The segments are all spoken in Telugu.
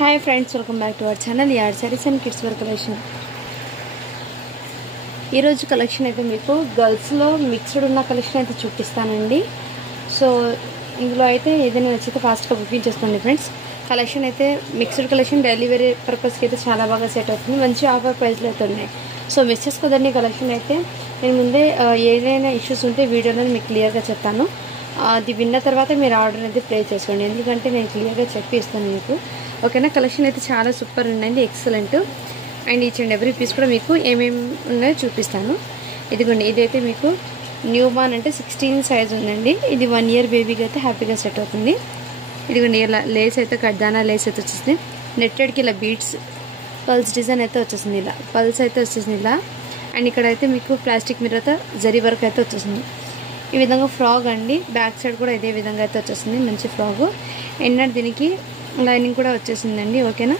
Hi friends, welcome back to our channel యాడ్ saris and kids wear collection. ఈరోజు కలెక్షన్ అయితే మీకు గర్ల్స్లో మిక్స్డ్ ఉన్న కలెక్షన్ అయితే చూపిస్తానండి. సో ఇందులో అయితే ఏదైనా నచ్చితే ఫాస్ట్గా బుకింగ్ చేసుకోండి ఫ్రెండ్స్. కలెక్షన్ అయితే మిక్స్డ్ కలెక్షన్ డైలీ వేర్ పర్పస్కి అయితే చాలా బాగా సెట్ అవుతుంది. మంచి ఆఫర్ ప్రైస్లో అయితే ఉన్నాయి. సో మిస్ చేసుకోదండి కలెక్షన్ అయితే. నేను ముందే ఏదైనా ఇష్యూస్ ఉంటే వీడియోలో మీకు క్లియర్గా చెప్తాను. అది విన్న తర్వాత మీరు ఆర్డర్ అయితే ప్లే చేసుకోండి, ఎందుకంటే నేను క్లియర్గా చెప్పి ఇస్తాను మీకు. ఓకేనా? కలెక్షన్ అయితే చాలా సూపర్ ఉందండి, excellent. And each and every piece కూడా మీకు ఏమేమి ఉన్నాయో చూపిస్తాను. ఇదిగోండి, ఇదైతే మీకు న్యూ బార్న్ అంటే 16 సైజ్ ఉందండి. ఇది 1 ఇయర్ బేబీకి అయితే హ్యాపీగా సెట్ అవుతుంది. ఇదిగోండి, ఇలా లేస్ అయితే కడ్దానా లేస్ అయితే వచ్చేసింది. నెట్టెడ్కి ఇలా బీడ్స్ పల్స్ డిజైన్ అయితే వచ్చేసింది, ఇలా పల్స్ అయితే వచ్చేసింది ఇలా. అండ్ ఇక్కడైతే మీకు ప్లాస్టిక్ మిర్రర్తో జరీ వర్క్ అయితే వచ్చేసింది. ఈ విధంగా ఫ్రాక్ అండి, బ్యాక్ సైడ్ కూడా ఇదే విధంగా అయితే వచ్చేసింది, మంచి ఫ్రాక్. ఎన్నర్ దీనికి లైనింగ్ కూడా వచ్చేసిందండి. ఓకేనా?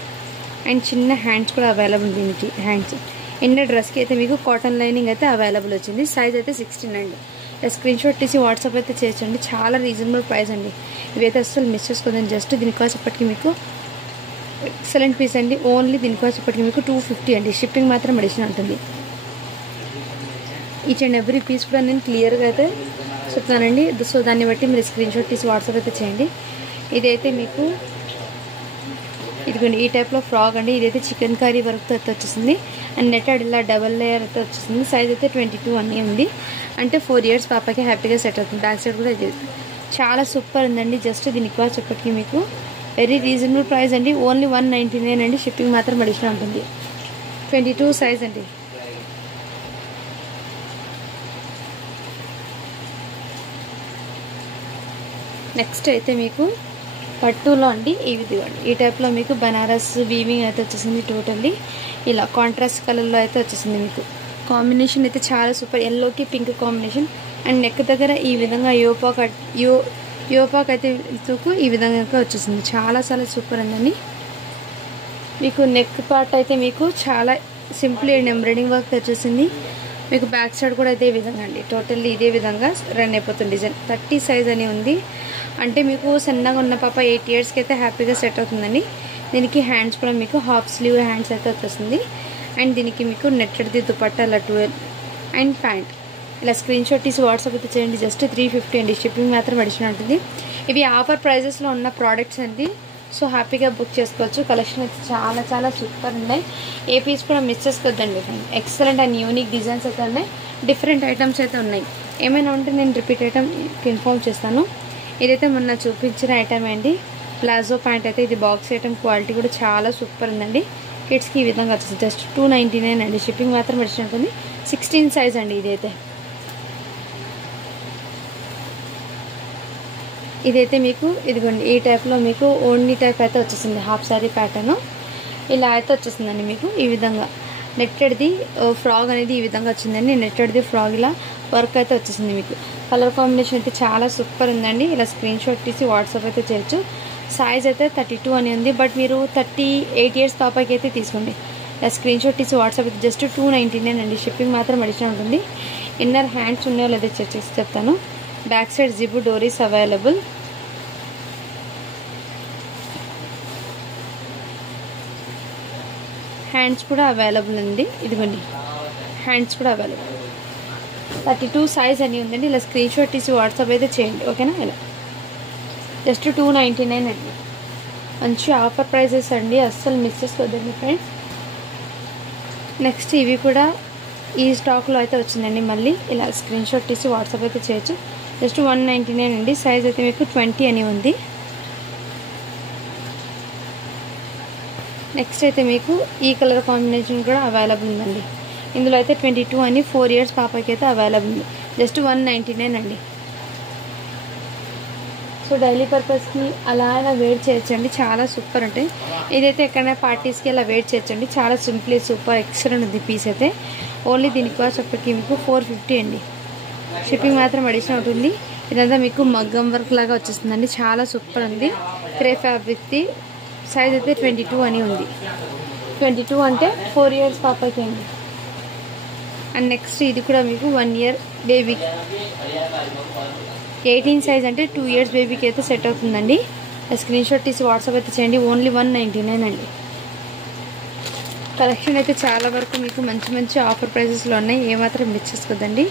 అండ్ చిన్న హ్యాండ్స్ కూడా అవైలబుల్ దీనికి. హ్యాండ్స్ ఎన్నర్ డ్రెస్కి అయితే మీకు కాటన్ లైనింగ్ అయితే అవైలబుల్ వచ్చింది. సైజ్ అయితే 16 అండి. స్క్రీన్ షాట్ తీసి వాట్సాప్ అయితే చేయొచ్చండి. చాలా రీజనబుల్ ప్రైస్ అండి. ఇవైతే అసలు మిస్ చేసుకోదండి. జస్ట్ దీనికోసం ఇప్పటికి మీకు ఎక్సలెంట్ పీస్ అండి. ఓన్లీ దీనికోసం ఇప్పటికి మీకు 250 అండి. షిప్పింగ్ మాత్రం అడిషనల్ ఉంటుంది. ఈచ్ అండ్ ఎవ్రీ పీస్ కూడా నేను క్లియర్గా అయితే చెప్తానండి. సో దాన్ని బట్టి మీరు స్క్రీన్ షాట్ తీసి వాట్సాప్ అయితే చేయండి. ఇదైతే మీకు ఇదిగోండి, ఈ టైప్లో ఫ్రాక్ అండి. ఇదైతే చికెన్ కర్రీ వర్క్తో అయితే వచ్చేసింది. అండ్ నెట్టెడ్ ఇలా డబల్ లేయర్ అయితే వచ్చేసింది. సైజ్ అయితే 22 అని ఉంది. అంటే 4 ఇయర్స్ పాపకి హ్యాపీగా సెట్ అవుతుంది. బ్యాక్ సైడ్ కూడా ఇది చాలా సూపర్ ఉందండి. జస్ట్ దీనికి వచ్చేప్పటికి మీకు వెరీ రీజనబుల్ ప్రైస్ అండి. ఓన్లీ 199 అండి. షిప్పింగ్ మాత్రం అడిషనల్ ఉంటుంది. 22 సైజ్ అండి. నెక్స్ట్ అయితే మీకు పట్టులో అండి, ఈ టైప్లో మీకు బనారస్ వీవింగ్ అయితే వచ్చేసింది. టోటల్లీ ఇలా కాంట్రాస్ట్ కలర్లో అయితే వచ్చేసింది. మీకు కాంబినేషన్ అయితే చాలా సూపర్, ఎల్లోకి పింక్ కాంబినేషన్. అండ్ నెక్ దగ్గర ఈ విధంగా యోపాక్ అయితే ఈ విధంగా వచ్చేసింది. చాలా చాలా సూపర్ అండి. మీకు నెక్ పార్ట్ అయితే మీకు చాలా సింపుల్ అండ్ ఎంబ్రాయిడింగ్ వర్క్ వచ్చేసింది. మీకు బ్యాక్ సైడ్ కూడా ఇదే విధంగా అండి. టోటల్లీ ఇదే విధంగా రన్ అయిపోతుంది డిజైన్. 30 సైజ్ అని ఉంది. అంటే మీకు సన్నగా ఉన్న పాప 8 ఇయర్స్కి అయితే హ్యాపీగా సెట్ అవుతుందండి. దీనికి హ్యాండ్స్ కూడా మీకు హాఫ్ స్లీవ్ హ్యాండ్స్ అయితే వచ్చేస్తుంది. అండ్ దీనికి మీకు నెట్టెడ్ది దుపట్టా ఇలా 12 అండ్ ప్యాంట్. ఇలా స్క్రీన్ షాట్ తీసి వాట్సాప్ అయితే చేయండి. జస్ట్ 350 అండి. షిప్పింగ్ మాత్రం అడిషనల్ ఉంటుంది. ఇవి ఆఫర్ ప్రైజెస్లో ఉన్న ప్రోడక్ట్స్ అండి. సో హ్యాపీగా బుక్ చేసుకోవచ్చు. కలెక్షన్ అయితే చాలా చాలా సూపర్ ఉన్నాయి. ఏ పీస్ కూడా మిస్ చేసుకోవద్దండి. ఎక్సలెంట్ అండ్ యూనిక్ డిజైన్స్ అయితే ఉన్నాయి. డిఫరెంట్ ఐటమ్స్ అయితే ఉన్నాయి. ఏమైనా ఉంటే నేను రిపీట్ ఐటమ్ ఇన్ఫార్మ్ చేస్తాను. ఇదైతే మొన్న చూపించిన ఐటమ్ అండి, ప్లాజో ప్యాంట్ అయితే. ఇది బాక్స్ ఐటమ్, క్వాలిటీ కూడా చాలా సూపర్ ఉందండి. కిడ్స్కి ఈ విధంగా వచ్చేసి జస్ట్ 299 అండి. షిప్పింగ్ మాత్రం అడిషనల్ ఉంటుంది. 16 సైజ్ అండి. ఇదైతే మీకు ఇదిగోండి, ఈ టైప్లో మీకు ఓన్లీ టైప్ అయితే వచ్చేసింది. హాఫ్ సారీ ప్యాటర్న్ ఇలా అయితే వచ్చేసిందండి. మీకు ఈ విధంగా నెట్టెడ్ది ఫ్రాక్ అనేది ఈ విధంగా వచ్చిందండి. నెట్టెడ్ది ఫ్రాక్ ఇలా వర్క్ అయితే వచ్చేసింది. మీకు కలర్ కాంబినేషన్ అయితే చాలా సూపర్ ఉందండి. ఇలా స్క్రీన్ షాట్ తీసి వాట్సాప్ అయితే చేయొచ్చు. సైజ్ అయితే 32 అని ఉంది. బట్ మీరు 38 ఇయర్స్ పాపకి అయితే తీసుకోండి. ఇలా స్క్రీన్ షాట్ తీసి వాట్సాప్ అయితే జస్ట్ 299 అండి. షిప్పింగ్ మాత్రం అడిషనల్ ఉంటుంది. ఇన్నర్ హ్యాండ్స్ ఉన్నాయో లేదో చెక్ చేసి చెప్తాను. బ్యాక్ సైడ్ జిప్ డోరీస్ అవైలబుల్. హ్యాండ్స్ కూడా అవైలబుల్ ఉంది. ఇదిగోండి, హ్యాండ్స్ కూడా అవైలబుల్. 32 సైజ్ అని ఉందండి. ఇలా స్క్రీన్ షాట్ తీసి వాట్సాప్ అయితే చేయండి. ఓకేనా? ఇలా జస్ట్ 299 అండి. మంచి ఆఫర్ ప్రైజెస్ అండి. అస్సలు మిస్ చేసుకోవద్దండి ఫ్రెండ్స్. నెక్స్ట్ ఇవి కూడా ఈ స్టాక్లో అయితే వచ్చిందండి. మళ్ళీ ఇలా స్క్రీన్ షాట్ తీసి వాట్సాప్ అయితే చేయొచ్చు. జస్ట్ 199 అండి. సైజ్ అయితే మీకు 20 అని ఉంది. నెక్స్ట్ అయితే మీకు ఈ కలర్ కాంబినేషన్ కూడా అవైలబుల్ ఉందండి. ఇందులో అయితే 22 అని 4 ఇయర్స్ పాపకి అయితే అవైలబుల్ ఉంది. జస్ట్ 199 అండి. సో డైలీ పర్పస్కి అలా అయినా వేర్ చేయొచ్చండి. చాలా సూపర్ ఉంటాయి. ఇదైతే ఎక్కడైనా పార్టీస్కి అలా వేర్ చేయొచ్చండి. చాలా సింప్లీ సూపర్ ఎక్సలెంట్ ఉంది పీస్ అయితే. ఓన్లీ దీనికి వచ్చేప్పటికి మీకు 450 అండి. షిప్పింగ్ మాత్రం అడిషనల్ ఉంటుంది. ఇదంతా మీకు మగ్గం వర్క్ లాగా వచ్చేస్తుందండి. చాలా సూపర్ ఉంది. క్రే ఫ్యాబ్రిక్ది. సైజ్ అయితే 22 అని ఉంది. 22 అంటే 4 ఇయర్స్ పాపకి అండి. అండ్ నెక్స్ట్ ఇది కూడా మీకు 1 ఇయర్ బేబీకి. 18 సైజ్ అంటే 2 ఇయర్స్ బేబీకి అయితే సెట్ అవుతుందండి. స్క్రీన్ షాట్ తీసి వాట్సాప్ అయితే చేయండి. ఓన్లీ 199 అండి. కలెక్షన్ అయితే చాలా వరకు మీకు మంచి మంచి ఆఫర్ ప్రైజెస్లో ఉన్నాయి, ఏమాత్రం మిస్ చేసుకోదండి.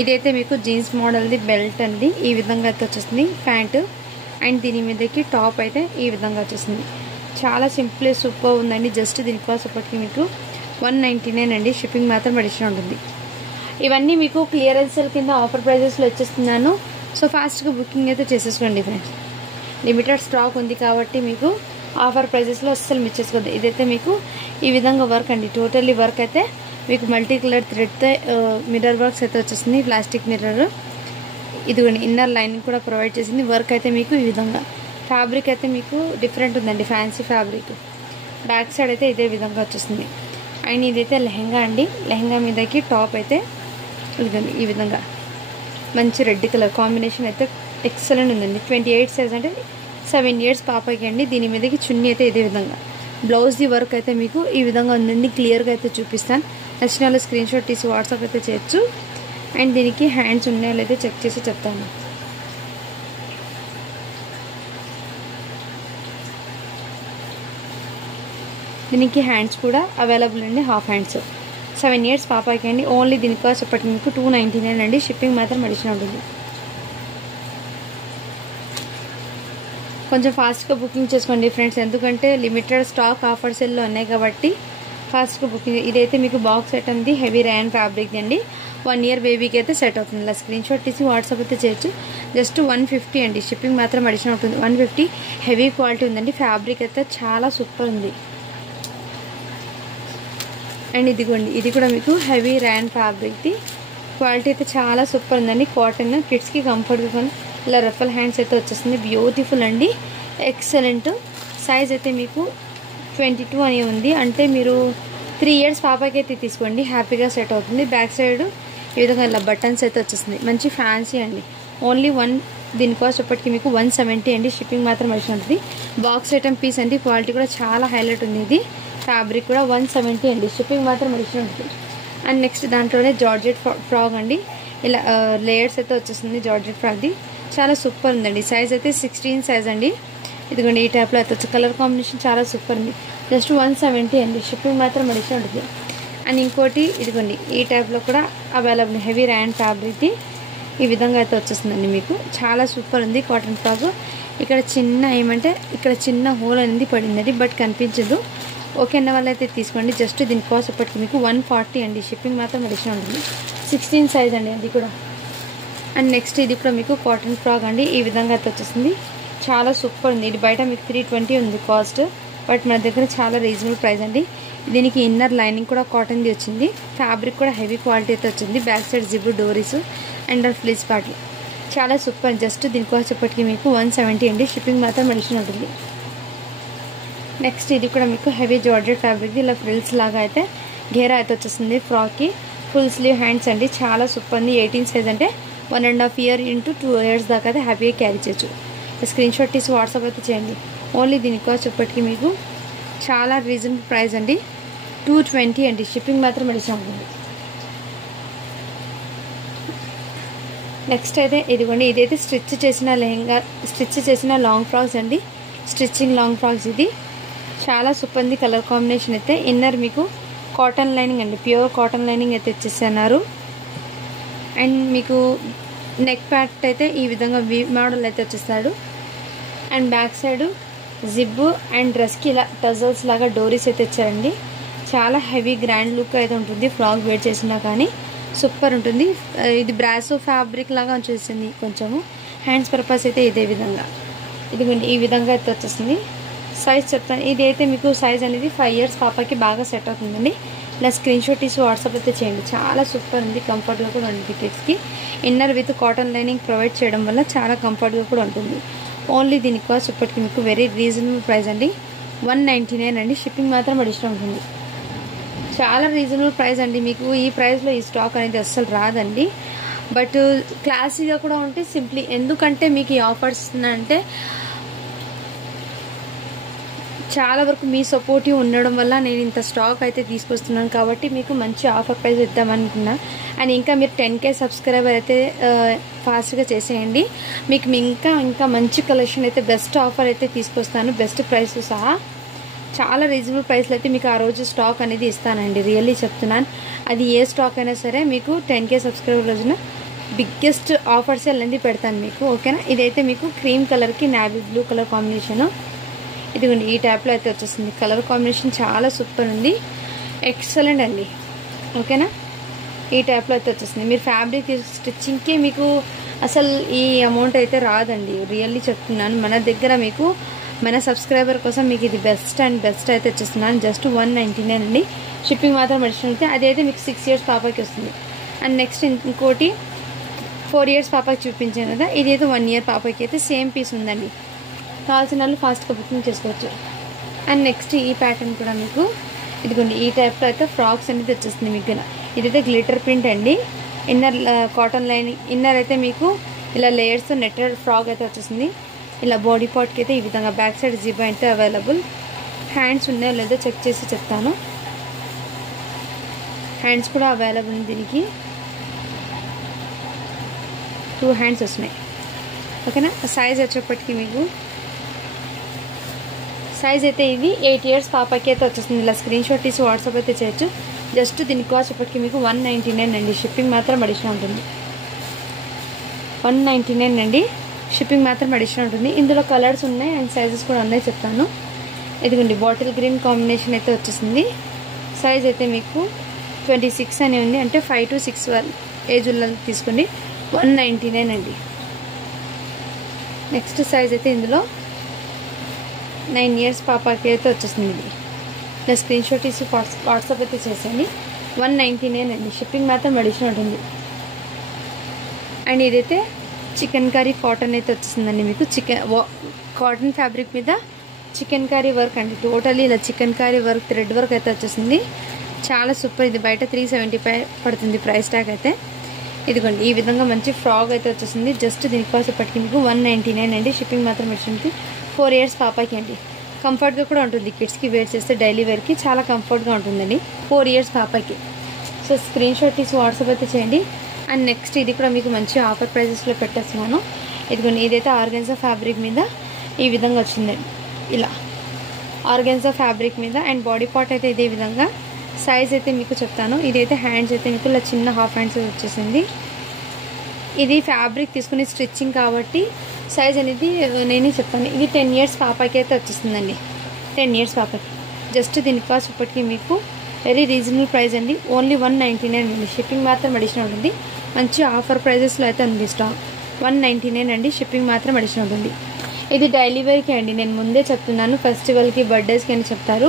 ఇదైతే మీకు జీన్స్ మోడల్ది బెల్ట్ అండి, ఈ విధంగా అయితే వచ్చేస్తుంది ప్యాంటు. అండ్ దీని మీదకి టాప్ అయితే ఈ విధంగా వచ్చేస్తుంది. చాలా సింపుల్ సూపర్ ఉందండి. జస్ట్ దీని కాస్ట్ ఇప్పటికి మీకు 199 అండి. షిప్పింగ్ మాత్రం అడిషనల్ ఉంటుంది. ఇవన్నీ మీకు క్లియరెన్స్ సేల్ కింద ఆఫర్ ప్రైజెస్లో వచ్చేస్తున్నాను. సో ఫాస్ట్గా బుకింగ్ అయితే చేసేసుకోండి ఫ్రెండ్స్. లిమిటెడ్ స్టాక్ ఉంది కాబట్టి మీకు ఆఫర్ ప్రైజెస్లో అస్సలు మిస్ చేసుకోవద్దు. ఇదైతే మీకు ఈ విధంగా వర్క్ అండి, టోటల్లీ వర్క్ అయితే మీకు మల్టీ కలర్ థ్రెడ్తో మిర్రర్ వర్క్స్ అయితే వచ్చేసింది. ప్లాస్టిక్ మిర్రర్ ఇదిగోండి, ఇన్నర్ లైనింగ్ కూడా ప్రొవైడ్ చేసింది. వర్క్ అయితే మీకు ఈ విధంగా, ఫ్యాబ్రిక్ అయితే మీకు డిఫరెంట్ ఉందండి, ఫ్యాన్సీ ఫ్యాబ్రిక్. బ్యాక్ సైడ్ అయితే ఇదే విధంగా వచ్చేస్తుంది. అండ్ ఇదైతే లెహంగా అండి, లెహంగా మీదకి టాప్ అయితే ఇదిగోండి ఈ విధంగా మంచి రెడ్ కలర్ కాంబినేషన్ అయితే ఎక్సలెంట్ ఉందండి. 28 సైజ్ అంటే 7 ఇయర్స్ పాపకి అండి. దీని మీదకి చున్నీ అయితే ఇదే విధంగా. బ్లౌజ్ది వర్క్ అయితే మీకు ఈ విధంగా ఉందండి. క్లియర్గా అయితే చూపిస్తాను. నచ్చిన వాళ్ళు స్క్రీన్ షాట్ తీసి వాట్సాప్ అయితే చేయొచ్చు. అండ్ దీనికి హ్యాండ్స్ ఉన్నాయో అయితే చెక్ చేసి చెప్తాను. దీనికి హ్యాండ్స్ కూడా అవైలబుల్ అండి, హాఫ్ హ్యాండ్స్. 7 ఇయర్స్ పాపకి అండి. ఓన్లీ దీని కాస్ట్ ఇప్పటికి మీకు 299 అండి. షిప్పింగ్ మాత్రం అడిషనల్ ఉంటుంది. కొంచెం ఫాస్ట్గా బుకింగ్ చేసుకోండి ఫ్రెండ్స్, ఎందుకంటే లిమిటెడ్ స్టాక్ ఆఫర్ సెల్లో ఉన్నాయి కాబట్టి ఫాస్ట్గా బుకింగ్. ఇదైతే మీకు బాక్స్ సెట్ ఉంది, హెవీ ర్యాన్ ఫ్యాబ్రిక్ అండి. 1 ఇయర్ బేబీకి అయితే సెట్ అవుతుంది. ఇలా స్క్రీన్ షాట్ తీసి వాట్సాప్ అయితే చేయొచ్చు. జస్ట్ 150 అండి. షిప్పింగ్ మాత్రం అడిషనల్ ఉంటుంది. 150 హెవీ క్వాలిటీ ఉందండి. ఫ్యాబ్రిక్ అయితే చాలా సూపర్ ఉంది. అండ్ ఇదిగోండి, ఇది కూడా మీకు హెవీ ర్యాన్ ఫ్యాబ్రిక్ది. క్వాలిటీ అయితే చాలా సూపర్ ఉందండి. కాటన్, కిడ్స్కి కంఫర్ట్గా ఇలా రఫల్ హ్యాండ్స్ అయితే వచ్చేస్తుంది. బ్యూటిఫుల్ అండి, ఎక్సలెంట్. సైజ్ అయితే మీకు 22 అని ఉంది, అంటే మీరు 3 ఇయర్స్ పాపకి అయితే తీసుకోండి, హ్యాపీగా సెట్ అవుతుంది. బ్యాక్ సైడ్ ఈ విధంగా ఇలా బటన్స్ అయితే వచ్చేస్తుంది. మంచి ఫ్యాన్సీ అండి. ఓన్లీ దీని కాస్ట్ ఇప్పటికి మీకు 170 అండి. షిప్పింగ్ మాత్రం వచ్చి ఉంటుంది. బాక్స్ ఐటమ్ పీస్ అండి, క్వాలిటీ కూడా చాలా హైలైట్ ఉంది. ఇది ఫ్యాబ్రిక్ కూడా 170 అండి. షిప్పింగ్ మాత్రం వచ్చి ఉంటుంది. అండ్ నెక్స్ట్ దాంట్లోనే జార్జెట్ ఫ్రాక్ అండి, ఇలా లేయర్స్ అయితే వచ్చేస్తుంది. జార్జెట్ ఫ్రాక్ది చాలా సూపర్ ఉందండి. సైజ్ అయితే 16 సైజ్ అండి. ఇదిగోండి ఈ టైప్లో అయితే వచ్చి కలర్ కాంబినేషన్ చాలా సూపర్ ఉంది. జస్ట్ 170 అండి. షిప్పింగ్ మాత్రం అడిషన్ ఉంటుంది. అండ్ ఇంకోటి ఇదిగోండి ఈ టైప్లో కూడా అవైలబుల్ హెవీ ర్యాన్ ఫ్యాబ్రిక్ది ఈ విధంగా అయితే వచ్చేస్తుందండి. మీకు చాలా సూపర్ ఉంది కాటన్ ఫ్రాక్. ఇక్కడ చిన్న ఏమంటే ఇక్కడ చిన్న హోల్ అనేది పడిందండి, బట్ కనిపించదు. ఓకే అన్న వాళ్ళు అయితే తీసుకోండి. జస్ట్ దీని కాస్ట్ ఇప్పటికి మీకు 140 అండి. షిప్పింగ్ మాత్రం అడిషన్ ఉంటుంది. 16 సైజ్ అండి అది కూడా. అండ్ నెక్స్ట్ ఇది కూడా మీకు కాటన్ ఫ్రాక్ అండి, ఈ విధంగా అయితే వచ్చేసింది. చాలా సూపర్ ఉంది. ఇది బయట మీకు 320 ఉంది కాస్ట్, బట్ మన దగ్గర చాలా రీజనబుల్ ప్రైస్ అండి. దీనికి ఇన్నర్ లైనింగ్ కూడా కాటన్ది వచ్చింది. ఫ్యాబ్రిక్ కూడా హెవీ క్వాలిటీ అయితే వచ్చింది. బ్యాక్ సైడ్ జిబ్ డోరీస్ అండ్ ఫ్లిస్ పార్టీ చాలా సూపర్. జస్ట్ దీని కాస్ట్ ఇప్పటికి మీకు 170 అండి. షిప్పింగ్ మాత్రం అడిషన్ ఉంటుంది. నెక్స్ట్ ఇది కూడా మీకు హెవీ జార్జెట్ ఫ్యాబ్రిక్ది, ఇలా ఫ్రిల్స్ లాగా అయితే గేరా అయితే వచ్చేస్తుంది. ఫ్రాక్కి ఫుల్ స్లీవ్ హ్యాండ్స్ అండి, చాలా సూపర్ ఉంది. 18 సైజ్ అంటే 1.5 ఇయర్ ఇంటూ 2 ఇయర్స్ దాకా అయితే హ్యాపీగా క్యారీ చేయొచ్చు. స్క్రీన్ షాట్ తీసి వాట్సాప్ అయితే చేయండి. ఓన్లీ దీని కాస్ట్ ఇప్పటికి మీకు చాలా రీజనబుల్ ప్రైస్ అండి, 220 అండి. షిప్పింగ్ మాత్రం అడిషన్ ఉంటుంది. నెక్స్ట్ అయితే ఇదిగోండి, ఇదైతే స్టిచ్ చేసిన లెహంగా, స్టిచ్ చేసిన లాంగ్ ఫ్రాక్స్ అండి. స్టిచ్చింగ్ లాంగ్ ఫ్రాక్స్ ఇది చాలా సూపర్ ఉంది. కలర్ కాంబినేషన్ అయితే ఇన్నర్ మీకు కాటన్ లైనింగ్ అండి, ప్యూర్ కాటన్ లైనింగ్ అయితే ఇచ్చేస్తున్నారు. అండ్ మీకు నెక్ ప్యాట్ అయితే ఈ విధంగా వి మోడల్ అయితే వచ్చేస్తాడు. And back side zip and డ్రెస్కి ఇలా టజల్స్ లాగా డోరీస్ అయితే ఇచ్చారండి. చాలా హెవీ గ్రాండ్ లుక్ అయితే ఉంటుంది. ఫ్రాక్ వేర్ చేసినా కానీ సూపర్ ఉంటుంది. ఇది బ్రాసో ఫ్యాబ్రిక్ లాగా వచ్చేసింది కొంచెము. హ్యాండ్స్ పర్పస్ అయితే ఇదే విధంగా ఇదిగోండి ఈ విధంగా అయితే వచ్చేసింది. సైజ్ చెప్తాను. ఇది అయితే మీకు సైజ్ అనేది 5 ఇయర్స్ పాపకి బాగా సెట్ అవుతుందండి. ఇలా స్క్రీన్ షాట్ తీసి వాట్సాప్ అయితే చేయండి. చాలా సూపర్ ఉంది, కంఫర్ట్గా కూడా ఉంటుంది. కిడ్స్కి inner with cotton lining provide చేయడం వల్ల చాలా కంఫర్ట్గా కూడా ఉంటుంది. ఓన్లీ దీని కాస్ట్ ఇప్పటికి మీకు వెరీ రీజనబుల్ ప్రైస్ అండి, 199 అండి. షిప్పింగ్ మాత్రం అడిషనల్ ఉంటుంది. చాలా రీజనబుల్ ప్రైస్ అండి. మీకు ఈ ప్రైస్లో ఈ స్టాక్ అనేది అస్సలు రాదండి. బట్ క్లాసీగా కూడా ఉంటే సింప్లీ, ఎందుకంటే మీకు ఈ ఆఫర్స్ అంటే చాలా వరకు మీ సపోర్టివ్ ఉండడం వల్ల నేను ఇంత స్టాక్ అయితే తీసుకొస్తున్నాను కాబట్టి మీకు మంచి ఆఫర్ ప్రైస్ ఇద్దామనుకున్నా. అండ్ ఇంకా మీరు 10K సబ్స్క్రైబర్ అయితే ఫాస్ట్గా చేసేయండి. మీకు ఇంకా మంచి కలెక్షన్ అయితే బెస్ట్ ఆఫర్ అయితే తీసుకొస్తాను, బెస్ట్ ప్రైస్ సహా చాలా రీజనబుల్ ప్రైస్లో అయితే మీకు ఆ రోజు స్టాక్ అనేది ఇస్తానండి. రియల్లీ చెప్తున్నాను, అది ఏ స్టాక్ అయినా సరే మీకు 10K సబ్స్క్రైబర్ రోజున బిగ్గెస్ట్ ఆఫర్స్ అనేది పెడతాను మీకు, ఓకేనా. ఇదైతే మీకు క్రీమ్ కలర్కి నావీ బ్లూ కలర్ కాంబినేషను. ఇదిగోండి ఈ టైప్లో అయితే వచ్చేస్తుంది. కలర్ కాంబినేషన్ చాలా సూపర్ ఉంది, ఎక్సలెంట్ అండి, ఓకేనా. ఈ టైప్లో అయితే వచ్చేస్తుంది. మీరు ఫ్యాబ్రిక్ స్టిచ్చింగ్కి మీకు అసలు ఈ అమౌంట్ అయితే రాదండి, రియల్లీ చెప్తున్నాను. మన దగ్గర మీకు మన సబ్స్క్రైబర్ కోసం మీకు ఇది బెస్ట్ అండ్ బెస్ట్ అయితే వచ్చేస్తున్నాను. జస్ట్ 199 అండి. షిప్పింగ్ మాత్రం అడిషనల్ అయితే అదైతే మీకు 6 years పాపకి వస్తుంది. అండ్ నెక్స్ట్ ఇంకోటి 4 years పాపకి చూపించాను కదా, ఇది అయితే 1 year పాపకి అయితే సేమ్ పీస్ ఉందండి. కావాల్సిన వాళ్ళు ఫాస్ట్గా బుకింగ్ చేసుకోవచ్చు. అండ్ నెక్స్ట్ ఈ ప్యాటర్న్ కూడా మీకు ఇదిగోండి ఈ టైప్లో అయితే ఫ్రాక్స్ అనేది వచ్చేస్తుంది మీకు. ఇదైతే గ్లిటర్ ప్రింట్ అండి. ఇన్నర్ కాటన్ లైనింగ్, ఇన్నర్ అయితే మీకు ఇలా లేయర్స్ నెట్టెడ్ ఫ్రాక్ అయితే వచ్చేస్తుంది. ఇలా బాడీ పార్ట్కి అయితే ఈ విధంగా బ్యాక్ సైడ్ జిప్ అయితే అవైలబుల్. హ్యాండ్స్ ఉన్నాయో లేదో చెక్ చేసి చెప్తాను. హ్యాండ్స్ కూడా అవైలబుల్ ఉంది. దీనికి 2 హ్యాండ్స్ వస్తున్నాయి, ఓకేనా. సైజ్ వచ్చేప్పటికి మీకు సైజ్ అయితే ఇది 8 years పాపకి అయితే వచ్చేస్తుంది. ఇలా స్క్రీన్ షాట్ తీసి వాట్సాప్ అయితే చేయొచ్చు. జస్ట్ దీనికి వచ్చేప్పటికి మీకు 199 అండి. షిప్పింగ్ మాత్రం అడిషనల్ ఉంటుంది. 199 అండి, షిప్పింగ్ మాత్రం అడిషనల్ ఉంటుంది. ఇందులో కలర్స్ ఉన్నాయి అండ్ సైజెస్ కూడా ఉన్నాయి, చెప్తాను. ఇదిగోండి బాటిల్ గ్రీన్ కాంబినేషన్ అయితే వచ్చేసింది. సైజ్ అయితే మీకు 26 అని ఉంది, అంటే 5 to 6 ఏజ్ ఉన్న తీసుకోండి. 199 అండి. నెక్స్ట్ సైజ్ అయితే ఇందులో 9 years పాపకి అయితే వచ్చేసింది. ఇది ఇలా స్క్రీన్ షాట్ తీసి వాట్సాప్ అయితే చేసేయండి. 199 అండి, షిప్పింగ్ మాత్రం అడిషనల్ ఉంటుంది. అండ్ ఇదైతే చికెన్ కర్రీ కాటన్ అయితే వచ్చేసిందండి మీకు. కాటన్ ఫ్యాబ్రిక్ మీద చికెన్ కర్రీ వర్క్ అండి. టోటలీ ఇలా chicken curry work, thread work అయితే వచ్చేసింది. చాలా సూపర్. ఇది బయట 375 పడుతుంది ప్రైస్ ట్యాగ్ అయితే. ఇదిగోండి ఈ విధంగా మంచి ఫ్రాక్ అయితే వచ్చేసింది. జస్ట్ దీనికోసం పట్టుకు మీకు 199 అండి, షిప్పింగ్ మాత్రం వచ్చింది. 4 years పాపకి అండి. కంఫర్ట్గా కూడా ఉంటుంది, కిడ్స్కి వేర్ చేస్తే డైలీ వేర్కి చాలా కంఫర్ట్గా ఉంటుందండి 4 years పాపకి. సో స్క్రీన్ షాట్ తీసి వాట్సాప్ అయితే చేయండి. అండ్ నెక్స్ట్ ఇది కూడా మీకు మంచి ఆఫర్ ప్రైజెస్లో పెట్టేస్తున్నాను. ఇదిగోండి ఇదైతే ఆర్గాన్జా ఫ్యాబ్రిక్ మీద ఈ విధంగా వచ్చిందండి. ఇలా ఆర్గాన్జా ఫ్యాబ్రిక్ మీద అండ్ బాడీ పార్ట్ అయితే ఇదే విధంగా. సైజ్ అయితే మీకు చెప్తాను. ఇదైతే హ్యాండ్స్ అయితే మీకు ఇలా చిన్న హాఫ్ హ్యాండ్స్ వచ్చేసింది. ఇది ఫ్యాబ్రిక్ తీసుకుని స్టిచ్చింగ్ కాబట్టి సైజ్ అనేది నేనే చెప్తాను. ఇది 10 years పాపకి అయితే వచ్చేస్తుందండి. 10 years పాపకి. జస్ట్ దీని కాస్ట్ ఇప్పటికీ మీకు వెరీ రీజనబుల్ ప్రైస్ అండి. ఓన్లీ 199 అండి, షిప్పింగ్ మాత్రం అడిషనల్ ఉంటుంది. మంచి ఆఫర్ ప్రైజెస్లో అయితే ఉంది స్టాక్. 199 అండి, షిప్పింగ్ మాత్రం అడిషనల్ ఉంటుంది. ఇది డైలీ వేర్కి అండి, నేను ముందే చెప్తున్నాను. ఫెస్టివల్కి, బర్త్డేస్కి అని చెప్తారు,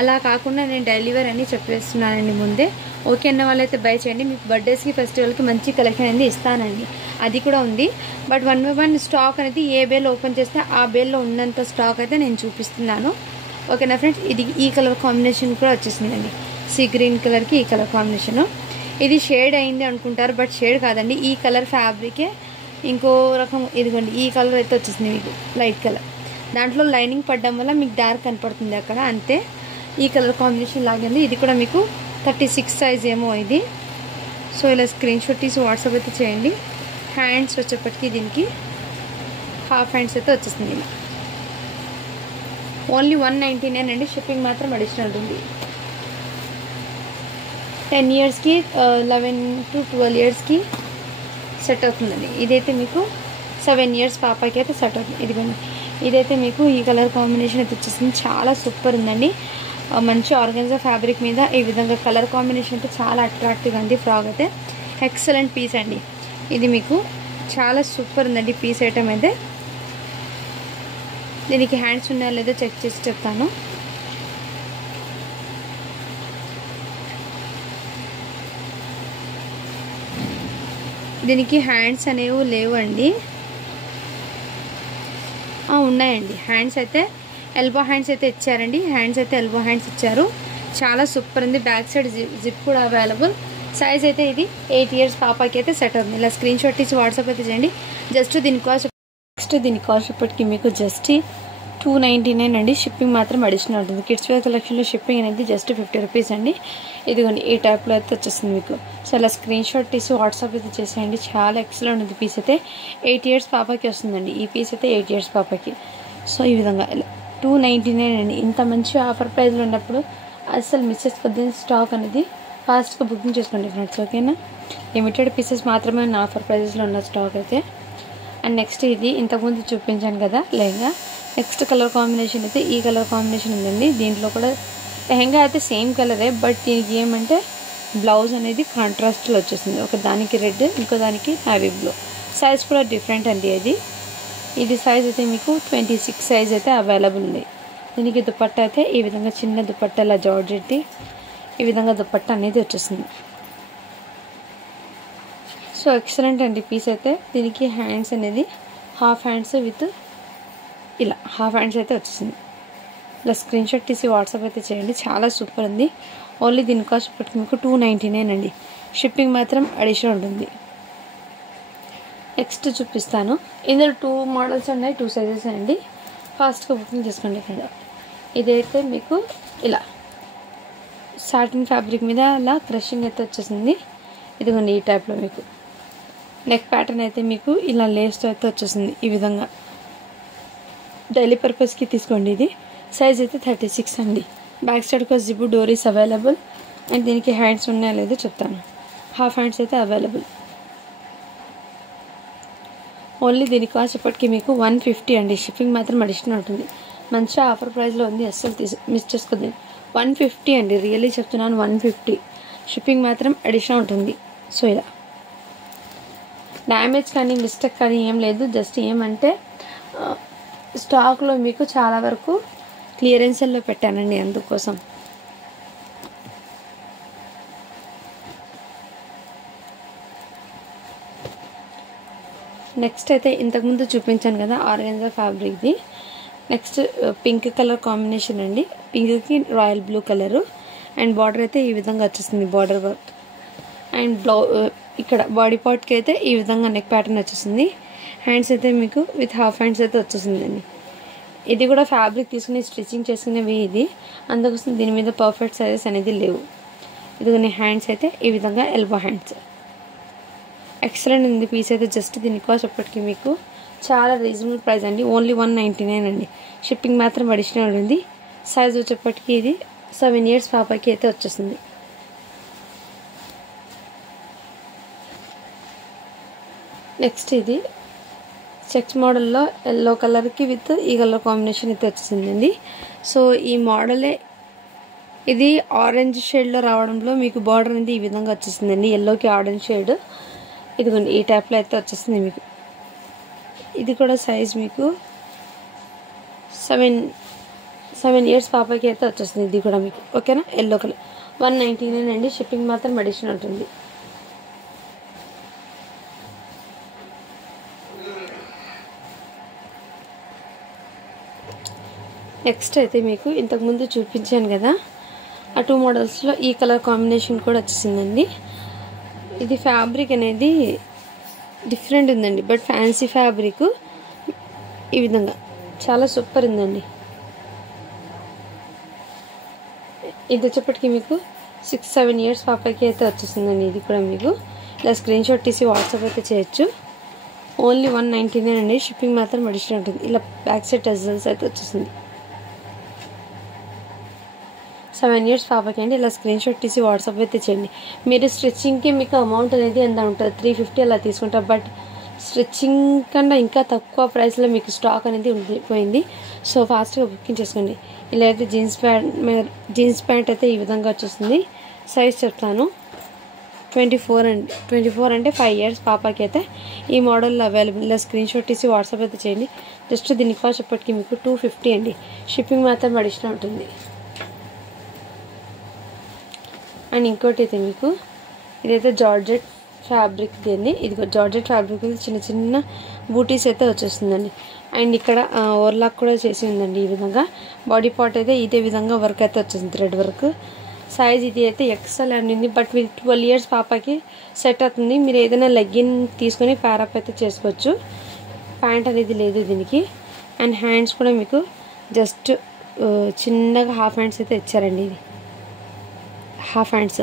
అలా కాకుండా నేను డైలీ వేర్ అని చెప్పేస్తున్నానండి ముందే. ఓకే అన్న వాళ్ళైతే బై చేయండి. మీకు బర్త్డేస్కి, ఫెస్టివల్కి మంచి కలెక్షన్ అనేది ఇస్తానండి, అది కూడా ఉంది. బట్ 1 by 1 స్టాక్ అనేది ఏ బేల్ ఓపెన్ చేస్తే ఆ బేల్లో ఉన్నంత స్టాక్ అయితే నేను చూపిస్తున్నాను, ఓకేనా ఫ్రెండ్స్. ఇది ఈ కలర్ కాంబినేషన్ కూడా వచ్చేసిందండి. సీ గ్రీన్ కలర్కి ఈ కలర్ కాంబినేషను. ఇది షేడ్ అయింది అనుకుంటారు, బట్ షేడ్ కాదండి. ఈ కలర్ ఫ్యాబ్రికే ఇంకో రకం. ఇదిగోండి ఈ కలర్ అయితే వచ్చేసింది మీకు, లైట్ కలర్. దాంట్లో లైనింగ్ పడడం వల్ల మీకు డార్క్ కనపడుతుంది అక్కడ, అంతే. ఈ కలర్ కాంబినేషన్ లాగండి. ఇది కూడా మీకు 36 సైజ్ ఏమో ఇది. సో ఇలా స్క్రీన్ షాట్ తీసి వాట్సాప్ అయితే చేయండి. హ్యాండ్స్ వచ్చేప్పటికి దీనికి హాఫ్ హ్యాండ్స్ అయితే వచ్చేస్తుంది. ఓన్లీ 199 అండి, షిప్పింగ్ మాత్రం అడిషనల్ ఉంది. 10 yearsకి 11 to 12 yearsకి సెట్ అవుతుందండి. ఇదైతే మీకు 7 years పాపకి అయితే సెట్ అవుతుంది. ఇదిగోండి ఇదైతే మీకు ఈ కలర్ కాంబినేషన్ అయితే వచ్చేసింది. చాలా సూపర్ ఉందండి. మంచి ఆర్గాన్జా ఫ్యాబ్రిక్ మీద ఈ విధంగా కలర్ కాంబినేషన్ అయితే చాలా అట్రాక్టివ్గా ఉంది. ఫ్రాక్ అయితే ఎక్సలెంట్ పీస్ అండి. ఇది మీకు చాలా సూపర్ ఉందండి పీస్ ఐటమ్ అయితే. దీనికి హ్యాండ్స్ ఉన్నాయో లేదో చెక్ చేసి చెప్తాను. దీనికి హ్యాండ్స్ అనేవి లేవండి, ఉన్నాయండి. హ్యాండ్స్ అయితే ఎల్బో హ్యాండ్స్ అయితే ఇచ్చారండి. హ్యాండ్స్ అయితే ఎల్బో హ్యాండ్స్ ఇచ్చారు. చాలా సూపర్ ఉంది. బ్యాక్ సైడ్ జిప్ కూడా అవైలబుల్. సైజ్ అయితే ఇది 8 years పాపకి అయితే సెట్ అవుతుంది. ఇలా స్క్రీన్ షాట్ ఇచ్చి వాట్సాప్ అయితే చేయండి. జస్ట్ దీని కాస్ట్ ఇప్పటికి మీకు జస్ట్ 299 అండి. షిప్పింగ్ మాత్రం అడిషనల్ ఉంటుంది. కిడ్స్ వేర్ కలెక్షన్లో షిప్పింగ్ అనేది జస్ట్ 50 రూపీస్ అండి. ఇదిగోండి ఈ టైప్లో అయితే వచ్చేస్తుంది మీకు. సో అలా స్క్రీన్ షాట్ తీసి వాట్సాప్ అయితే చేసేయండి. చాలా ఎక్సలెంట్ ఉంది పీస్ అయితే. 8 ఇయర్స్ పాపకి వస్తుందండి ఈ పీస్ అయితే. 8 ఇయర్స్ పాపకి. సో ఈ విధంగా 299 అండి. ఇంత మంచి ఆఫర్ ప్రైస్లో ఉన్నప్పుడు అసలు మిస్ చేసుకోవద్దు. స్టాక్ అనేది ఫాస్ట్గా బుకింగ్ చేసుకోండి ఫ్రెండ్స్, ఓకేనా. లిమిటెడ్ పీసెస్ మాత్రమే ఉన్న ఆఫర్ ప్రైజెస్లో ఉన్న స్టాక్ అయితే. అండ్ నెక్స్ట్ ఇది ఇంతకుముందు చూపించాను కదా లెహంగా. నెక్స్ట్ కలర్ కాంబినేషన్ అయితే ఈ కలర్ కాంబినేషన్ ఉందండి. దీంట్లో కూడా లెహంగా అయితే సేమ్ కలరే, బట్ దీనికి ఏమంటే బ్లౌజ్ అనేది కాంట్రాస్ట్లో వచ్చేసింది. ఒక దానికి రెడ్, ఇంకో దానికి నావీ బ్లూ. సైజ్ కూడా డిఫరెంట్ అండి అది. ఇది సైజ్ అయితే మీకు 26 సైజ్ అయితే అవైలబుల్ ఉంది. దీనికి దుపట్టా అయితే ఈ విధంగా చిన్న దుపట్టా ఇలా జార్జెట్ ఈ విధంగా దుపట్టా అనేది వచ్చేస్తుంది. సో ఎక్సలెంట్ అండి పీస్ అయితే. దీనికి హ్యాండ్స్ అనేది హాఫ్ హ్యాండ్స్ విత్ ఇలా హాఫ్ హ్యాండ్స్ అయితే వచ్చేసింది. ఇలా స్క్రీన్ షాట్ తీసి వాట్సాప్ అయితే చేయండి. చాలా సూపర్ ఉంది. ఓన్లీ దీని కాస్ట్ ఇప్పటికి మీకు 299 అండి. షిప్పింగ్ మాత్రం అడిషనల్ ఉంటుంది. నెక్స్ట్ చూపిస్తాను. ఇందులో 2 మోడల్స్ ఉన్నాయి, 2 సైజెస్ అండి. ఫాస్ట్గా బుకింగ్ చేసుకోండి ఇక్కడ. ఇదైతే మీకు ఇలా సాటిన్ ఫ్యాబ్రిక్ మీద అలా క్రషింగ్ అయితే వచ్చేసింది. ఇదిగోండి ఈ టైప్లో మీకు నెక్ ప్యాటర్న్ అయితే మీకు ఇలా లేస్తో అయితే వచ్చేసింది. ఈ విధంగా డైలీ పర్పస్కి తీసుకోండి. ఇది సైజ్ అయితే 36 అండి. బ్యాక్ సైడ్కి జిప్ డోరీస్ అవైలబుల్. అండ్ దీనికి హ్యాండ్స్ ఉన్నాయో లేదో చెప్తాను. హాఫ్ హ్యాండ్స్ అయితే అవైలబుల్. ఓన్లీ దీని కాస్ట్ ఇప్పటికీ మీకు 150 అండి. షిప్పింగ్ మాత్రం అడిషనల్ ఉంటుంది. మంచి ఆఫర్ ప్రైస్లో ఉంది, అస్సలు మిస్ చేసుకోండి. 150 అండి, రియల్లీ చెప్తున్నాను 150. షిప్పింగ్ మాత్రం అడిషనల్ ఉంటుంది. సో ఇలా డ్యామేజ్ కానీ మిస్టేక్ కానీ ఏం లేదు. జస్ట్ ఏమంటే స్టాక్లో మీకు చాలా వరకు క్లియరెన్స్లో పెట్టానండి, అందుకోసం. నెక్స్ట్ అయితే ఇంతకుముందు చూపించాను కదా ఆర్గాన్జా ఫ్యాబ్రిక్ది. నెక్స్ట్ పింక్ కలర్ కాంబినేషన్ అండి. పింక్కి royal blue colour. And border అయితే ఈ విధంగా వచ్చేస్తుంది, బార్డర్ వర్క్. అండ్ ఇక్కడ బాడీ పార్ట్కి అయితే ఈ విధంగా నెక్ ప్యాటర్న్ వచ్చేసింది. హ్యాండ్స్ అయితే మీకు విత్ హాఫ్ హ్యాండ్స్ అయితే వచ్చేసిందండి. ఇది కూడా ఫ్యాబ్రిక్ తీసుకుని స్టిచ్చింగ్ చేసుకునేవి ఇది, అందుకోసం దీని మీద పర్ఫెక్ట్ సైజెస్ అనేది లేవు. ఇదిగోని హ్యాండ్స్ అయితే ఈ విధంగా ఎల్బో హ్యాండ్స్. ఎక్సలెంట్ ఉంది పీస్ అయితే. జస్ట్ దీని కాస్ట్ ఎప్పటికీ మీకు చాలా రీజనబుల్ ప్రైస్ అండి. ఓన్లీ 199 అండి. షిప్పింగ్ మాత్రం అడిషనల్ ఉంది. సైజ్ వచ్చేప్పటికీ ఇది 7 ఇయర్స్ పాపకి అయితే వచ్చేసింది. నెక్స్ట్ ఇది చెక్స్ మోడల్లో ఎల్లో కలర్కి విత్ ఈ కలర్ కాంబినేషన్ అయితే వచ్చిందండి. సో ఈ మోడలే ఇది ఆరెంజ్ షేడ్లో రావడంలో మీకు బార్డర్ అనేది ఈ విధంగా వచ్చేసిందండి. ఎల్లోకి ఆరెంజ్ షేడ్. ఇదిగోండి ఈ టైప్లో అయితే వచ్చేసింది మీకు. ఇది కూడా సైజ్ మీకు 7 ఇయర్స్ పాపకి అయితే వచ్చేస్తుంది. ఇది కూడా మీకు ఓకేనా. ఎల్లో కలర్ 199 అండి. షిప్పింగ్ మాత్రం అడిషనల్ ఉంటుంది. నెక్స్ట్ అయితే మీకు ఇంతకుముందు చూపించాను కదా ఆ 2 మోడల్స్లో ఈ కలర్ కాంబినేషన్ కూడా వచ్చేసిందండి. ఇది ఫ్యాబ్రిక్ అనేది డిఫరెంట్ ఉందండి, బట్ ఫ్యాన్సీ ఫ్యాబ్రిక్. ఈ విధంగా చాలా సూపర్ ఉందండి. ఇది వచ్చేప్పటికి మీకు 6-7 ఇయర్స్ పాపకి అయితే వచ్చేసిందండి. ఇది కూడా మీకు ఇలా స్క్రీన్ షాట్ తీసి వాట్సాప్ అయితే చేయొచ్చు. ఓన్లీ 199 అండి. షిప్పింగ్ మాత్రం అడిషనల్ ఉంటుంది. ఇలా బ్యాక్ సైడ్ టజల్స్ అయితే వచ్చేసింది. 7 ఇయర్స్ పాపకి అండి. ఇలా స్క్రీన్ షాట్ తీసి వాట్సాప్ అయితే చేయండి. మీరు స్టిచ్చింగ్కి మీకు అమౌంట్ అనేది ఎంత ఉంటుంది, 350 అలా తీసుకుంటారు. బట్ స్టిచ్చింగ్ కన్నా ఇంకా తక్కువ ప్రైస్లో మీకు స్టాక్ అనేది ఉండిపోయింది. సో ఫాస్ట్గా బుకింగ్ చేసుకోండి. ఇలా అయితే జీన్స్ ప్యాంట్ అయితే ఈ విధంగా వచ్చేస్తుంది. సైజ్ చెప్తాను 24 అండి. 24 అంటే 5 ఇయర్స్ పాపకి అయితే ఈ మోడల్లో అవైలబుల్. ఇలా స్క్రీన్ షాట్ తీసి వాట్సాప్ అయితే చేయండి. జస్ట్ దీని కాస్ట్ ఇప్పటికి మీకు 250 అండి. షిప్పింగ్ మాత్రం అడిషనల్ ఉంటుంది. అండ్ ఇంకోటి అయితే మీకు ఇదైతే జార్జెట్ ఫ్యాబ్రిక్ అండి. ఇది జార్జెట్ ఫ్యాబ్రిక్ చిన్న చిన్న బూటీస్ అయితే వచ్చేస్తుందండి. అండ్ ఇక్కడ ఓవర్లాక్ కూడా చేసి ఉందండి. ఈ విధంగా బాడీ పార్ట్ అయితే ఇదే విధంగా వర్క్ అయితే వచ్చేసింది, థ్రెడ్ వర్క్. సైజ్ ఇది అయితే ఎక్సెల్ అండి, బట్ విత్ 12 ఇయర్స్ పాపకి సెట్ అవుతుంది. మీరు ఏదైనా లెగ్గిన్ తీసుకొని ప్యారప్ అయితే చేసుకోవచ్చు. ప్యాంట్ అనేది లేదు దీనికి. అండ్ హ్యాండ్స్ కూడా మీకు జస్ట్ చిన్నగా హాఫ్ హ్యాండ్స్ అయితే ఇచ్చారండి. ఇది half hands.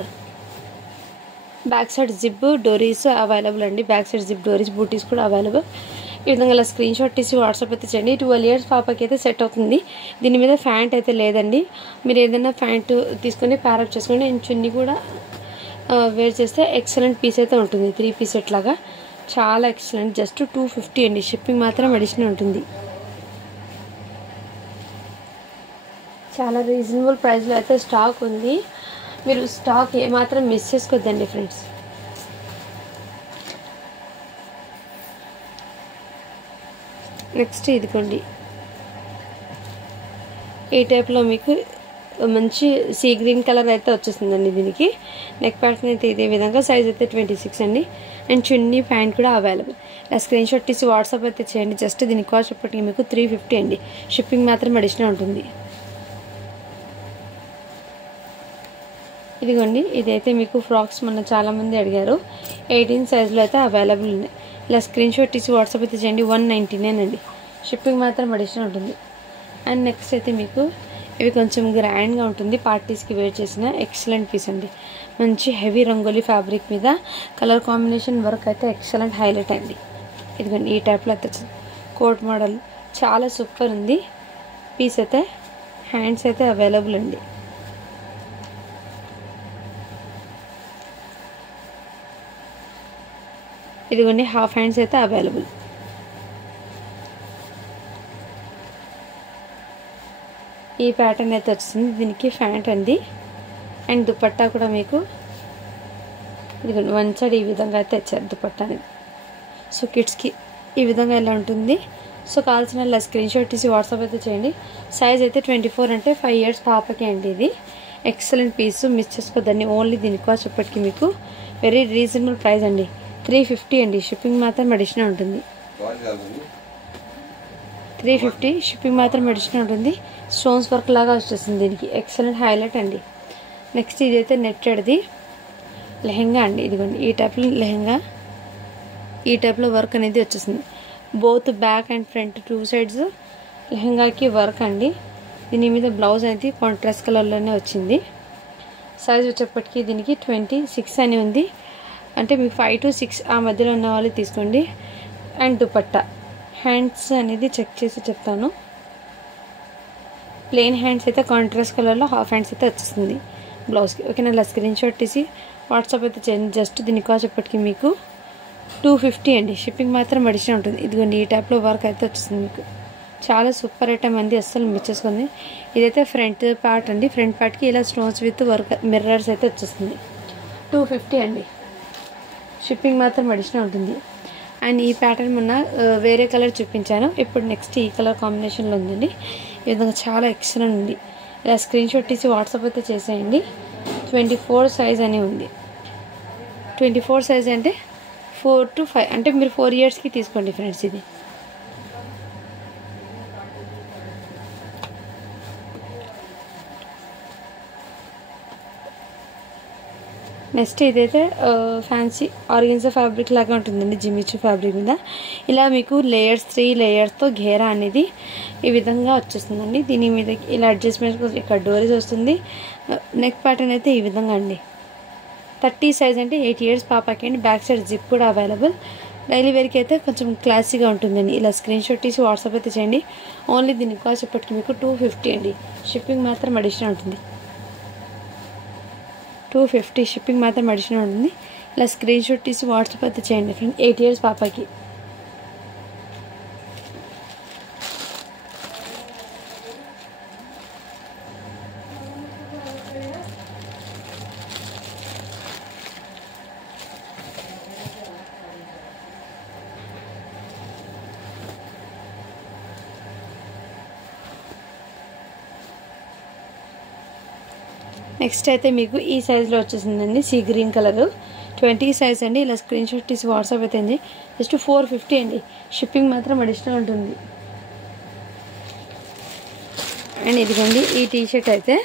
Back side zip డోరీస్ అవైలబుల్ అండి. బ్యాక్ సైడ్ జిప్ డోరీస్ బూటీస్ కూడా అవైలబుల్. ఈ విధంగా ఇలా స్క్రీన్ షాట్ తీసి వాట్సాప్ అయితే చేయండి. 12 years పాపకి అయితే సెట్ అవుతుంది. దీని మీద ఫ్యాంట్ అయితే లేదండి. మీరు ఏదైనా ఫ్యాంట్ తీసుకొని ప్యారప్ చేసుకోండి. అండ్ చున్నీ కూడా వేర్ చేస్తే ఎక్సలెంట్ పీస్ అయితే ఉంటుంది. 3 piece సెట్ లాగా చాలా ఎక్సలెంట్. జస్ట్ 250 అండి. షిప్పింగ్ మాత్రం అడిషనల్ ఉంటుంది. చాలా రీజనబుల్ ప్రైస్లో అయితే స్టాక్ ఉంది. మీరు స్టాక్ ఏమాత్రం మిస్ చేసుకోవద్దండి ఫ్రెండ్స్. నెక్స్ట్ ఇదిగోండి, ఈ టైప్లో మీకు మంచి సీ గ్రీన్ కలర్ అయితే వచ్చేస్తుందండి. దీనికి నెక్ ప్యాటర్న్ అయితే ఇదే విధంగా, సైజ్ అయితే 26 అండి. అండ్ చున్నీ ప్యాంట్ కూడా అవైలబుల్. ఇలా స్క్రీన్ షాట్ తీసి వాట్సాప్ అయితే చేయండి. జస్ట్ దీని కాస్ట్ చెప్పటికి మీకు 350 అండి. షిప్పింగ్ మాత్రం అడిషనల్ ఉంటుంది. ఇదిగోండి, ఇదైతే మీకు ఫ్రాక్స్ మొన్న చాలామంది అడిగారు. 18 సైజులో అయితే అవైలబుల్ ఉన్నాయి. ఇలా స్క్రీన్ షాట్ తీసి వాట్సాప్ అయితే చేయండి. 199 అండి. షిప్పింగ్ మాత్రం అడిషనల్ ఉంటుంది. అండ్ నెక్స్ట్ అయితే మీకు ఇవి కొంచెం గ్రాండ్గా ఉంటుంది. పార్టీస్కి వేర్ చేసిన ఎక్సలెంట్ పీస్ అండి. మంచి హెవీ రంగోలీ ఫ్యాబ్రిక్ మీద కలర్ కాంబినేషన్ వర్క్ అయితే ఎక్సలెంట్ హైలైట్ అండి. ఇదిగోండి, ఈ టైప్లో అయితే కోట్ మోడల్ చాలా సూపర్ ఉంది. పీస్ అయితే హ్యాండ్స్ అయితే అవైలబుల్ అండి. ఇదిగోండి, హాఫ్ హ్యాండ్స్ అయితే అవైలబుల్. ఈ ప్యాటర్న్ అయితే వచ్చింది. దీనికి ప్యాంట్ అండి. అండ్ దుపట్టా కూడా మీకు ఇదిగోండి వన్ సైడ్ ఈ విధంగా అయితే ఇచ్చారు దుపట్టా అనేది. సో కిడ్స్కి ఈ విధంగా ఎలా ఉంటుంది. సో కావాల్సిన ఇలా స్క్రీన్ షాట్ తీసి వాట్సాప్ అయితే చేయండి. సైజ్ అయితే 24 అంటే 5 years పాపకి అండి. ఇది ఎక్సలెంట్ పీస్, మిస్ చేసుకోవద్దండి. ఓన్లీ దీని కాస్ట్ చెప్పటికి మీకు వెరీ రీజనబుల్ ప్రైస్ అండి. 350 అండి. షిప్పింగ్ మాత్రం అడిషనల్ ఉంటుంది. 350 షిప్పింగ్ మాత్రం అడిషనల్ ఉంటుంది. స్టోన్స్ వర్క్ లాగా వచ్చేస్తుంది దీనికి. ఎక్సలెంట్ హైలైట్ అండి. నెక్స్ట్ ఇదైతే నెట్టెడ్ది లెహెంగా అండి. ఇదిగోండి, ఈ టైప్లో లెహెంగా, ఈ టైప్లో వర్క్ అనేది వచ్చేసింది. Both back and front 2 sides లెహెంగాకి వర్క్ అండి. దీని మీద బ్లౌజ్ అనేది కాంట్రాస్ట్ కలర్లోనే వచ్చింది. సైజ్ వచ్చేప్పటికి దీనికి 26 అని ఉంది. అంటే మీకు 5 to 6 ఆ మధ్యలో ఉన్న వాళ్ళు తీసుకోండి. అండ్ దుపట్టా హ్యాండ్స్ అనేది చెక్ చేసి చెప్తాను. ప్లెయిన్ హ్యాండ్స్ అయితే కాంట్రాస్ట్ కలర్లో, హాఫ్ హ్యాండ్స్ అయితే వచ్చేస్తుంది బ్లౌజ్కి. ఓకేనా, ఇలా స్క్రీన్ షాట్ తీసి వాట్సాప్ అయితే చేయండి. జస్ట్ దీని కాస్ట్ చెప్పటికి మీకు 250 అండి. షిప్పింగ్ మాత్రం అడిషనల్ ఉంటుంది. ఇదిగోండి, ఈ టైప్లో వర్క్ అయితే వచ్చేస్తుంది మీకు. చాలా సూపర్ ఐటమ్ అండి, అస్సలు మిస్ చేసుకుంది. ఇదైతే ఫ్రంట్ పార్ట్ అండి. ఫ్రంట్ పార్ట్కి ఇలా స్టోన్స్ విత్ వర్క్ మిర్రర్స్ అయితే వచ్చేస్తుంది. 250 అండి. షిప్పింగ్ మాత్రం అడిషనల్ ఉంటుంది. అండ్ ఈ ప్యాటర్న్ మొన్న వేరే కలర్ చూపించాను. ఇప్పుడు నెక్స్ట్ ఈ కలర్ కాంబినేషన్లో ఉందండి. ఈ విధంగా చాలా ఎక్సలెంట్ ఉంది. ఇలా స్క్రీన్ షాట్ తీసి వాట్సాప్ అయితే చేసేయండి. 24 సైజ్ అని ఉంది. 24 సైజ్ అంటే 4 to 5 అంటే మీరు 4 yearsకి తీసుకోండి ఫ్రెండ్స్. ఇది నెక్స్ట్ ఇదైతే ఫ్యాన్సీ ఆర్గెన్జా ఫ్యాబ్రిక్ లాగా ఉంటుందండి. జిమిచూ ఫ్యాబ్రిక్ మీద ఇలా మీకు లేయర్స్ 3 layerస్తో ఘేరా అనేది ఈ విధంగా వచ్చేస్తుందండి. దీని మీద ఇలా అడ్జస్ట్మెంట్ ఇక్కడ డోరీస్ వస్తుంది. నెక్ ప్యాటర్న్ అయితే ఈ విధంగా అండి. 30 సైజ్ అంటే 8 years పాపకి అండి. బ్యాక్ సైడ్ జిప్ కూడా అవైలబుల్. డైలీ వేర్కి అయితే కొంచెం క్లాసీగా ఉంటుందండి. ఇలా స్క్రీన్ షాట్ తీసి వాట్సాప్ అయితే చేయండి. ఓన్లీ దీని కాస్ట్ చెప్పటికి మీకు 250 అండి. షిప్పింగ్ మాత్రం అడిషనల్ ఉంటుంది. 250 షిప్పింగ్ మాత్రం అడిషనల్ ఉంటుంది. ఇలా స్క్రీన్ షాట్ తీసి వాట్సాప్ అయితే చేయండి ఫ్రెండ్. 8 years పాపకి. నెక్స్ట్ అయితే మీకు ఈ సైజులో వచ్చేసిందండి. సీ గ్రీన్ కలర్ 20 సైజ్ అండి. ఇలా స్క్రీన్ షాట్ తీసి వాట్సాప్ అయితే అండి. జస్ట్ 450 అండి. షిప్పింగ్ మాత్రం అడిషనల్ ఉంటుంది. అండ్ ఇదిగోండి, ఈ టీషర్ట్ అయితే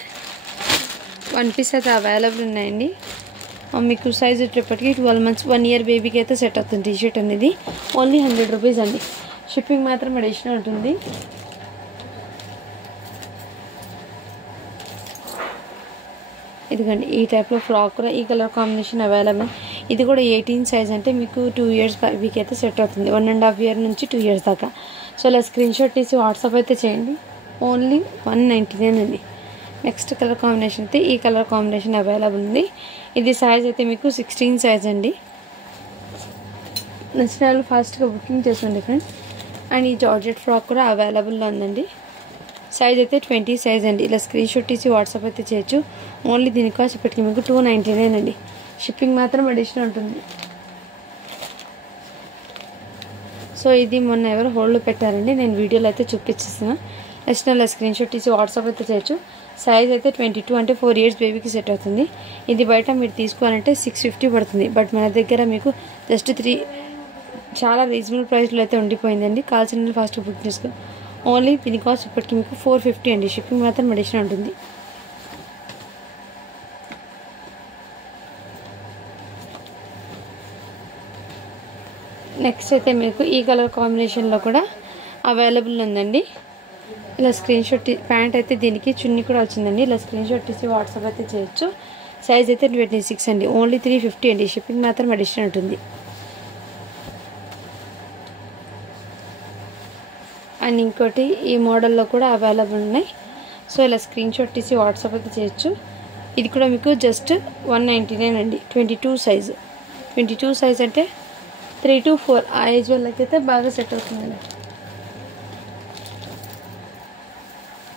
1 piece అయితే అవైలబుల్ ఉన్నాయండి. మీకు సైజ్ వచ్చేటప్పటికి 12 months 1 year బేబీకి అయితే సెట్ అవుతుంది టీషర్ట్ అనేది. ఓన్లీ 100 rupees అండి. షిప్పింగ్ మాత్రం అడిషనల్ ఉంటుంది. ఇదిగోండి ఈ టైప్లో ఫ్రాక్ కూడా ఈ కలర్ కాంబినేషన్ అవైలబుల్. ఇది కూడా 18 సైజ్ అంటే మీకు 2 ఇయర్స్ బేబీకి అయితే సెట్ అవుతుంది. 1.5 ఇయర్ నుంచి 2 ఇయర్స్ దాకా. సో ఇలా స్క్రీన్ షాట్ తీసి వాట్సాప్ అయితే చేయండి. ఓన్లీ 199 అండి. నెక్స్ట్ కలర్ కాంబినేషన్ అయితే ఈ కలర్ కాంబినేషన్ అవైలబుల్ ఉంది. ఇది సైజ్ అయితే మీకు 16 సైజ్ అండి. నచ్చిన వాళ్ళు ఫాస్ట్గా బుకింగ్ చేసుకోండి ఫ్రెండ్స్. అండ్ ఈ జార్జెట్ ఫ్రాక్ కూడా అవైలబుల్లో ఉందండి. సైజ్ అయితే 20 సైజ్ అండి. ఇలా స్క్రీన్ షాట్ తీసి వాట్సాప్ అయితే చేయొచ్చు. ఓన్లీ దీని కాస్ట్ ఇప్పటికి మీకు 299 అండి. షిప్పింగ్ మాత్రం అడిషనల్ ఉంటుంది. సో ఇది మొన్న ఎవరు హోల్డ్లో పెట్టారండి, నేను వీడియోలో అయితే చూపించేస్తున్నా. నెక్స్ట్ అలా స్క్రీన్ షాట్ తీసి వాట్సాప్ అయితే చేయొచ్చు. సైజ్ అయితే 22 అంటే 4 ఇయర్స్ బేబీకి సెట్ అవుతుంది. ఇది బయట మీరు తీసుకోవాలంటే 650 పడుతుంది. బట్ మన దగ్గర మీకు జస్ట్ 3 చాలా రీజనబుల్ ప్రైస్లో అయితే ఉండిపోయిందండి. కావాల్సిన ఫాస్ట్ బుక్ చేసుకో. ఓన్లీ దీని కాస్ట్ ఇప్పటికి మీకు 450 అండి. షిప్పింగ్ మాత్రం అడిషనల్ ఉంటుంది. నెక్స్ట్ అయితే మీకు ఈ కలర్ కాంబినేషన్లో కూడా అవైలబుల్ ఉందండి. ఇలా స్క్రీన్ షాట్ ప్యాంట్ అయితే దీనికి చున్నీ కూడా వచ్చిందండి. ఇలా స్క్రీన్ షాట్ తీసి వాట్సాప్ అయితే చేయొచ్చు. సైజ్ అయితే 26 అండి. ఓన్లీ 350 అండి. షిప్పింగ్ మాత్రం అడిషనల్ ఉంటుంది. అండ్ ఇంకోటి ఈ మోడల్లో కూడా అవైలబుల్ ఉన్నాయి. సో ఇలా స్క్రీన్ షాట్ తీసి వాట్సాప్ అయితే చేయొచ్చు. ఇది కూడా మీకు జస్ట్ 199 అండి. 22 సైజు. 22 సైజ్ అంటే 3 to 4 ఆ ఏజ్ వాళ్ళకైతే బాగా సెట్ అవుతుందండి.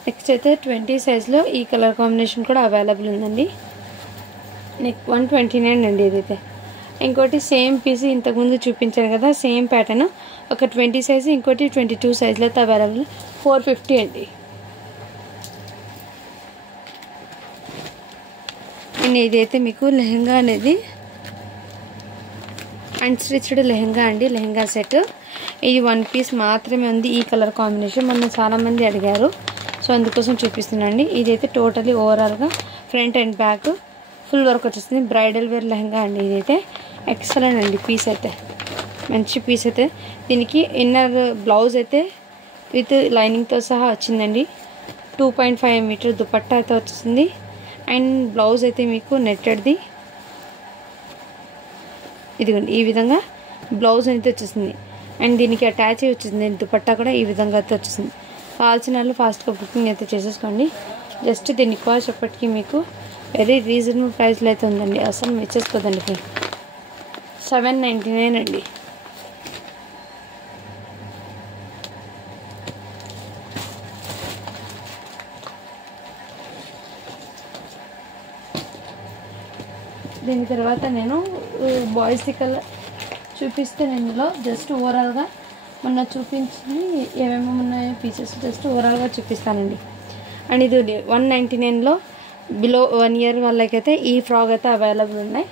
నెక్స్ట్ అయితే 20 సైజ్లో ఈ కలర్ కాంబినేషన్ కూడా అవైలబుల్ ఉందండి. 129 అండి ఇదైతే. ఇంకోటి సేమ్ పీస్ ఇంతకుముందు చూపించాను కదా, సేమ్ ప్యాటర్న్ ఒక 20 సైజు, ఇంకోటి 22 సైజులో అయితే అవైలబుల్. 450 అండి. అండ్ ఇదైతే మీకు లెహంగా అనేది అన్స్టిచ్డ్ లెహంగా అండి. లెహంగా సెట్ ఇది 1 పీస్ మాత్రమే ఉంది. ఈ కలర్ కాంబినేషన్ మొన్న చాలామంది అడిగారు, సో అందుకోసం చూపిస్తున్నాండి. ఇదైతే టోటలీ ఓవరాల్గా front and back full work వచ్చేస్తుంది. బ్రైడల్ వేర్ లెహంగా అండి. ఇదైతే ఎక్సలెంట్ అండి. పీస్ అయితే మంచి పీస్ అయితే. దీనికి ఇన్నర్ బ్లౌజ్ అయితే విత్ లైనింగ్తో సహా వచ్చిందండి. 2.5 మీటర్ దుపట్టా అయితే వచ్చింది. అండ్ బ్లౌజ్ అయితే మీకు నెట్టెడ్ది. ఇదిగోండి ఈ విధంగా బ్లౌజ్ అయితే వచ్చేసింది. అండ్ దీనికి అటాచ్ అయ్యి వచ్చింది దుపట్టా కూడా ఈ విధంగా అయితే వచ్చింది. కావాల్సిన వాళ్ళు ఫాస్ట్గా బుకింగ్ అయితే చేసేసుకోండి. జస్ట్ దీని కాస్ట్ ఎప్పటికీ మీకు వెరీ రీజనబుల్ ప్రైస్లో అయితే ఉందండి. అసలు మెచ్చేసుకోదండి ఫ్రెండ్. 799 అండి. దీని తర్వాత నేను బాయ్స్ కలర్ చూపిస్తే ఇందులో జస్ట్ ఓవరాల్గా మొన్న చూపించి ఏమేమి ఉన్నాయో పీసెస్ జస్ట్ ఓవరాల్గా చూపిస్తానండి. అండ్ ఇది 199లో బిలో 1 ఇయర్ వాళ్ళకైతే ఈ ఫ్రాక్ అయితే అవైలబుల్ ఉన్నాయి.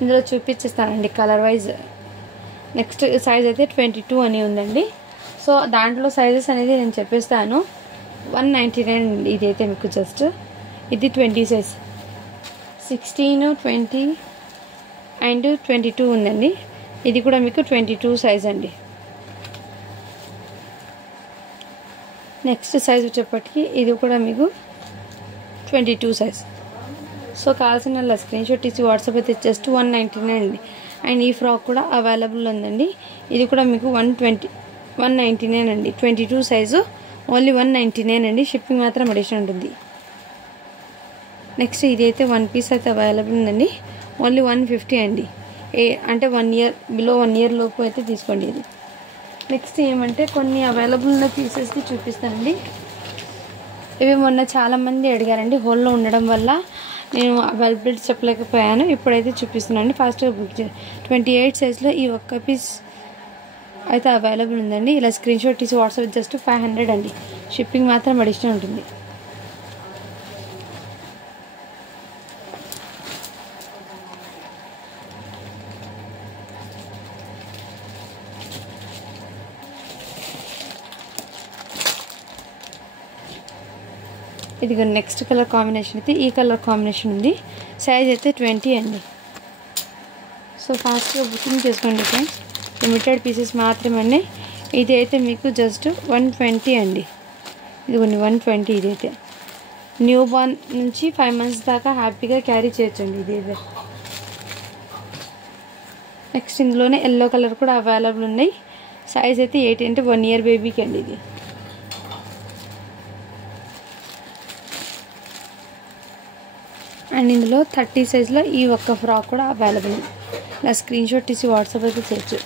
ఇందులో చూపించేస్తానండి కలర్ వైజ్. నెక్స్ట్ సైజ్ అయితే 22 అని ఉందండి. సో దాంట్లో సైజెస్ అనేది నేను చెప్పేస్తాను. 199 అండి. ఇదైతే మీకు జస్ట్ ఇది 20 సైజ్, 16, 20 అండ్ 22 ఉందండి. ఇది కూడా మీకు 22 సైజ్ అండి. నెక్స్ట్ సైజ్ వచ్చేప్పటికి ఇది కూడా మీకు 22 సైజ్. సో కావాల్సిన స్క్రీన్ షాట్ తీసి వాట్సాప్ అయితే జస్ట్ 199 అండి. అండ్ ఈ ఫ్రాక్ కూడా అవైలబుల్ ఉందండి. ఇది కూడా మీకు 199 అండి. 22 సైజు ఓన్లీ 199 అండి. షిప్పింగ్ మాత్రం అడిషనల్ ఉంటుంది. నెక్స్ట్ ఇది అయితే 1 పీస్ అయితే అవైలబుల్ ఉందండి. ఓన్లీ 150 అండి. అంటే 1 ఇయర్ బిలో 1 ఇయర్ లోపు అయితే తీసుకోండి. ఇది నెక్స్ట్ ఏమంటే కొన్ని అవైలబుల్ ఉన్న పీసెస్కి చూపిస్తానండి. ఇవి మొన్న చాలామంది అడిగారండి, హోల్లో ఉండడం వల్ల నేను అవైలబిలిటీ చెప్పలేకపోయాను. ఇప్పుడైతే చూపిస్తున్నాను. ఫాస్ట్గా బుక్ 28 సైజ్లో ఈ ఒక్క పీస్ అయితే అవైలబుల్ ఉందండి. ఇలా స్క్రీన్ షాట్ తీసి వాట్సాప్ జస్ట్ 500 అండి. షిప్పింగ్ మాత్రం అడిషనల్ ఉంటుంది. ఇది నెక్స్ట్ కలర్ కాంబినేషన్ అయితే ఈ కలర్ కాంబినేషన్ ఉంది. సైజ్ అయితే 20 అండి. సో ఫాస్ట్గా బుకింగ్ చేసుకోండి ఫ్రెండ్స్. లిమిటెడ్ పీసెస్ మాత్రమే. ఇది అయితే మీకు జస్ట్ 120 అండి. ఇదిగోండి 120 ఇదైతే. న్యూ బార్న్ నుంచి 5 months దాకా హ్యాపీగా క్యారీ చేయొచ్చండి ఇది. నెక్స్ట్ ఇందులోనే ఎల్లో కలర్ కూడా అవైలబుల్ ఉన్నాయి. సైజ్ అయితే 8 అంటే 1 year బేబీకి అండి ఇది. అండ్ ఇందులో 30 సైజ్లో ఈ ఒక్క ఫ్రాక్ కూడా అవైలబుల్. ఇలా స్క్రీన్ షాట్ తీసి వాట్సాప్ అయితే చేయొచ్చు.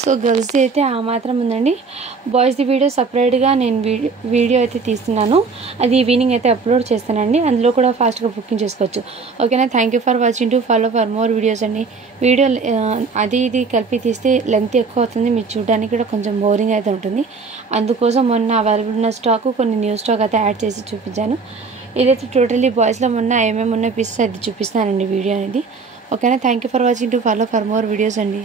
సో గర్ల్స్ది అయితే ఆ మాత్రం ఉందండి. బాయ్స్ది వీడియో సపరేట్గా నేను వీడియో అయితే తీస్తున్నాను. అది ఈవినింగ్ అయితే అప్లోడ్ చేస్తానండి. అందులో కూడా ఫాస్ట్గా బుకింగ్ చేసుకోవచ్చు. ఓకేనా? Thank you for watching. To follow for more videos అండి. వీడియో అది ఇది కలిపి తీస్తే లెంత్ ఎక్కువ అవుతుంది, మీరు చూడడానికి కూడా కొంచెం బోరింగ్ అయితే ఉంటుంది. అందుకోసం మొన్న అవైలబుల్ ఉన్న స్టాక్, కొన్ని న్యూ స్టాక్ అయితే యాడ్ చేసి చూపించాను. ఇదైతే టోటల్లీ బాయ్స్లో మొన్న ఏమేమి ఉన్న పీసెస్ అది చూపిస్తానండి వీడియో అనేది. ఓకేనా? Thank you for watching. To follow for more videos అండి.